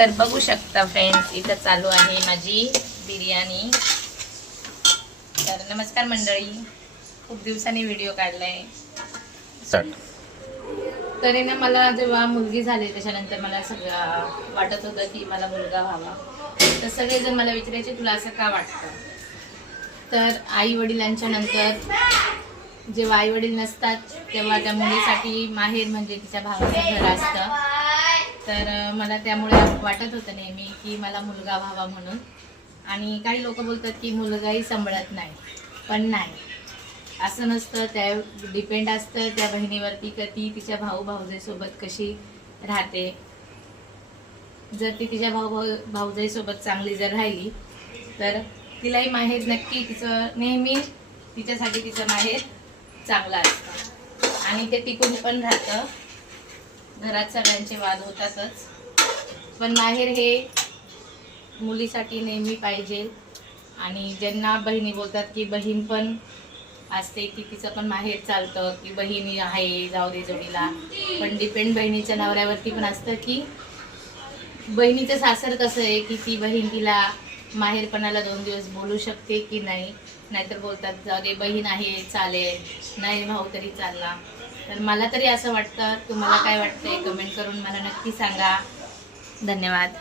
तर बघू शकता फ्रेंड्स, इथं चालू आहे माझी बिर्याणी. तर नमस्कार मंडळी, खूप दिवसांनी व्हिडिओ काढलाय. तरी ना मला जेव्हा मुलगी झाली त्याच्यानंतर मला सगळं वाटत होतं की मला मुलगा व्हावा. तर सगळेजण मला विचारायचे तुला असं का वाटतं. तर आई वडिलांच्या नंतर जेव्हा आई वडील नसतात तेव्हा त्या मुलीसाठी माहेर म्हणजे तिच्या भावाचं घर असतं. तर मला त्यामुळे वाटत होतं नेहमी की मला मुलगा व्हावा म्हणून. आणि काही लोक बोलतात की मुलगाही सांभाळत नाही, पण नाही, असं नसतं. त्या डिपेंड असतं त्या बहिणीवरती की ती तिच्या भाऊ भाऊजाईसोबत कशी राहते. जर ती तिच्या भाऊजाईसोबत चांगली जर राहिली तर तिलाही माहेर नक्की तिचं नेहमी तिच्यासाठी तिचं माहेर चांगलं असतं आणि ते टिकून पण राहतं. घरात सगळ्यांचे वाद होतातच, पण माहेर हे मुलीसाठी नेहमी पाहिजे. आणि ज्यांना बहिणी बोलतात की बहीण पण असते की तिचं पण माहेर चालतं की बहिणी आहे जाऊ दे जोडीला, पण डिपेंड बहिणीच्या नवऱ्यावरती पण असतं की बहिणीचं सासर कसं आहे की ती बहीण तिला माहेरपणाला 2 दिवस बोलू शकते की नाही. नाहीतर बोलतात जाऊ दे बहीण आहे चालेल, नाही भाऊ तरी चालला. तर मला तरी असं वाटतं. तुम्हाला काय वाटतंय कमेंट करून मला नक्की सांगा. धन्यवाद.